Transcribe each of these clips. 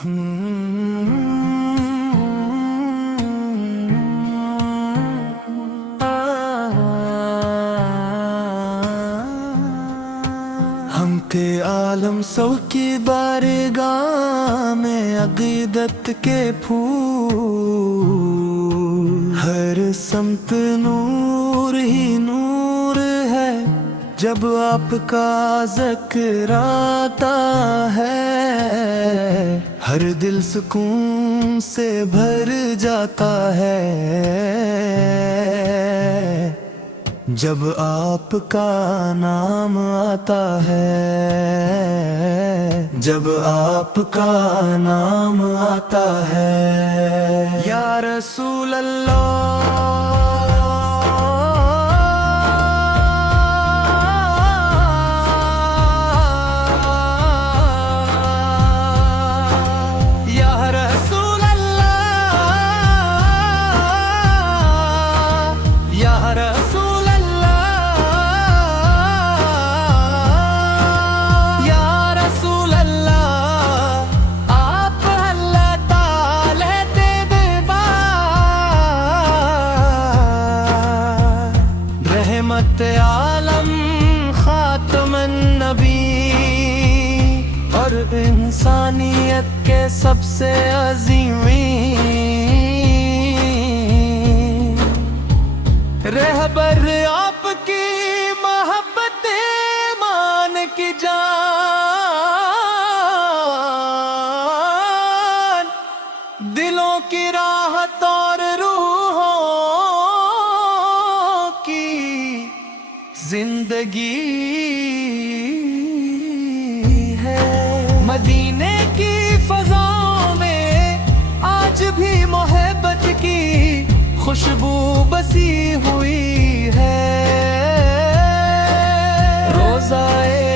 ہم تھے عالم سو کی بارگاہ میں عقیدت کے پھول، ہر سمت نور ہی نور ہے جب آپ کا ذکر آتا ہے، ہر دل سکون سے بھر جاتا ہے جب آپ کا نام آتا ہے، جب آپ کا نام آتا ہے۔ یا رسول اللہ، رحمت عالم خاتم النبی اور انسانیت کے سب سے عظیم رہبر، آپ کی محبت ایمان کی جان، دلوں کی راحت اور روحوں کی زندگی ہے۔ مدینے کی فضاؤں میں آج بھی محبت کی خوشبو بسی ہوئی ہے، روضۂ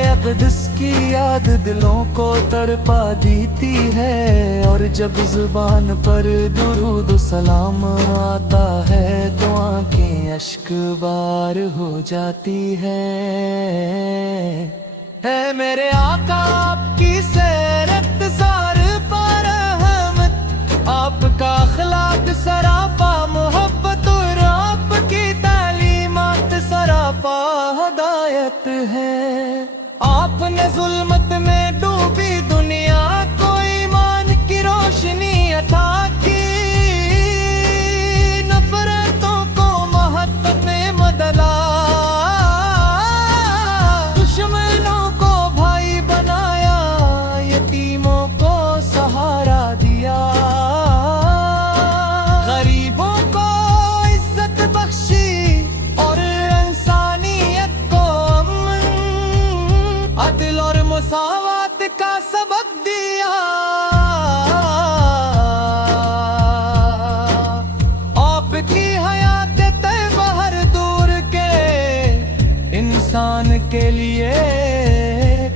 اقدس کی یاد دلوں کو تڑپا دیتی ہے، اور جب زبان پر درود و سلام آتا ہے تو آنکھیں اشک بار ہو جاتی ہیں۔ اے میرے آقا، آپ کی سیرت سار پر رحمت، آپ کا اخلاق سراپا محبت، اور آپ کی تعلیمات سراپا ہدایت ہے۔ آپ نے ظلمت میں ڈوبی دنیا کو ایمان کی روشنی عطا کی، نفرتوں کو محبت میں بدلا، دشمنوں کو بھائی بنایا، یتیموں کو سہارا دیا، غریبوں کو عزت بخشی، اور انسانیت کو امن، عدل اور مساوات کا سبق دیا۔ آپ کی حیات طیبہ ہر دور کے انسان کے لیے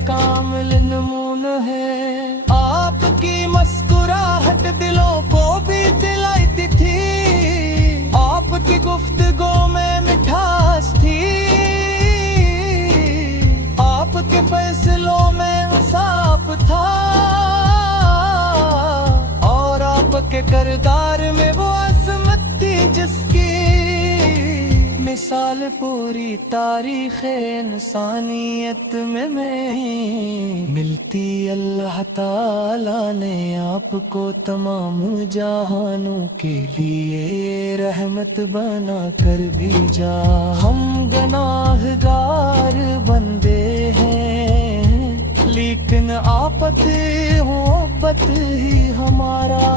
کامل نمونہ ہے۔ آپ کی مسکراہٹ دلوں کو بھی دلاتی تھی، آپ کی گفتگو میں مٹھاس تھی، آپ کے فیصلوں میں انصاف تھا، اور آپ کے کردار میں وہ عظمت تھی جس کی مثال پوری تاریخ انسانیت میں ملتی۔ اللہ تعالیٰ نے آپ کو تمام جہانوں کے لیے رحمت بنا کر بھیجا۔ ہم گناہ گار بندے ہیں، لیکن آفت محبت ہی ہمارا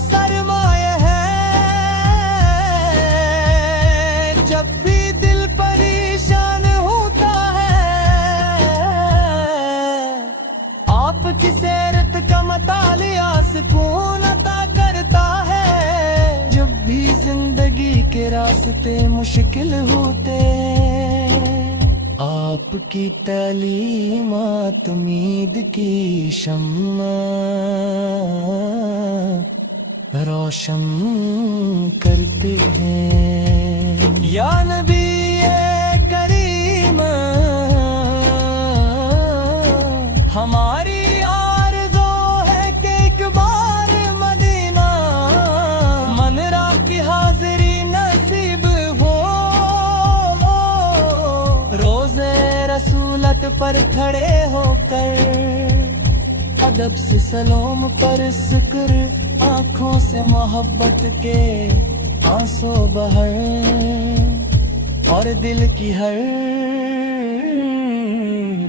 سرمایہ ہے۔ جب بھی دل پریشان ہوتا ہے، آپ کی سیرت کا مطالعہ سکون عطا کرتا ہے۔ جب بھی زندگی کے راستے مشکل ہوتے ہیں، آپ کی تعلیمات امید کی شمع روشن کرتے ہیں۔ یا نبی کریم، ہماری آرزو ہے کہ پر کھڑے ہو کر ادب سے سلام پر ذکر آنکھوں سے محبت کے آنسو بہر اور دل کی ہر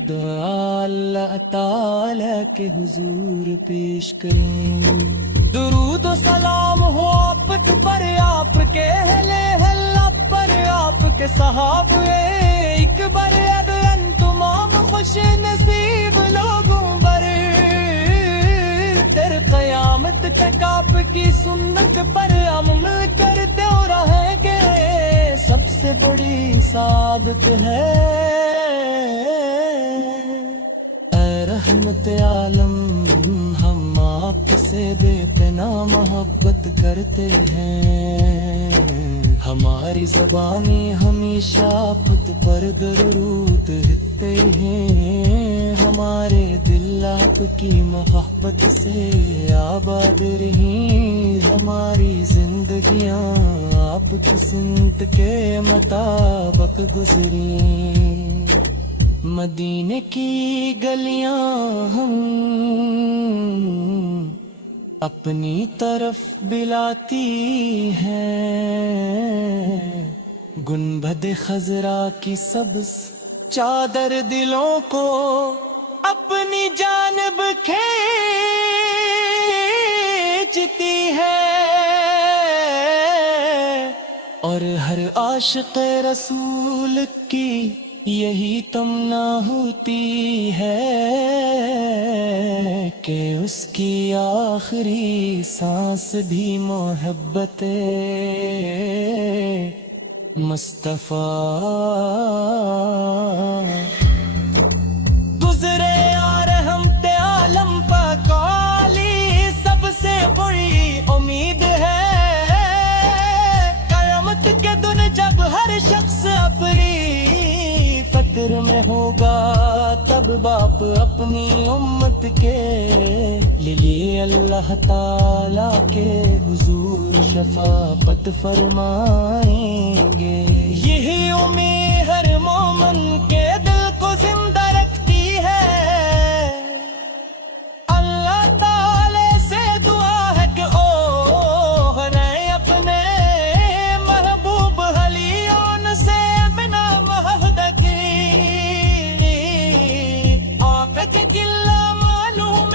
دعا اللہ تعالی کے حضور پیش کریں درود و سلام ہو آپ پر آپ کے اہل اللہ پر آپ کے صحابہ اکبر ادن تمام خوش نصیب لوگوں پر تر قیامت تک آپ کی سنت پر عمل کرتے ہو رہیں گے سب سے بڑی سعادت ہے اے رحمت عالم ہم آپ سے بے پناہ محبت کرتے ہیں ہماری زبانی ہمیشہ آپ پر درود کہتے ہیں ہمارے دل آپ کی محبت سے آباد رہیں ہماری زندگیاں آپ کی سمت کے مطابق گزریں مدینے کی گلیاں ہم اپنی طرف بلاتی ہیں گنبد خضرا کی سبز چادر دلوں کو اپنی جانب کھینچتی ہے اور ہر عاشق رسول کی یہی تمنا ہوتی ہے کہ اس کی آخری سانس بھی محبت مصطفیٰ گزرے اور ہم عالم پاک علی سب سے بڑی امید ہے قیامت کے دن جب ہر شخص اپنی فکر میں ہوگا تب باپ اپنی امت کے لیے اللہ تعالی کے حضور شفاعت فرمائیں گے یہی امید ہر مومن کے دل کو زندہ رکھتی ہے اللہ تعالی سے دعا ہے کہ اوہریں اپنے محبوب حلیون سے بنا مہد کی آپ کے قلعہ معلوم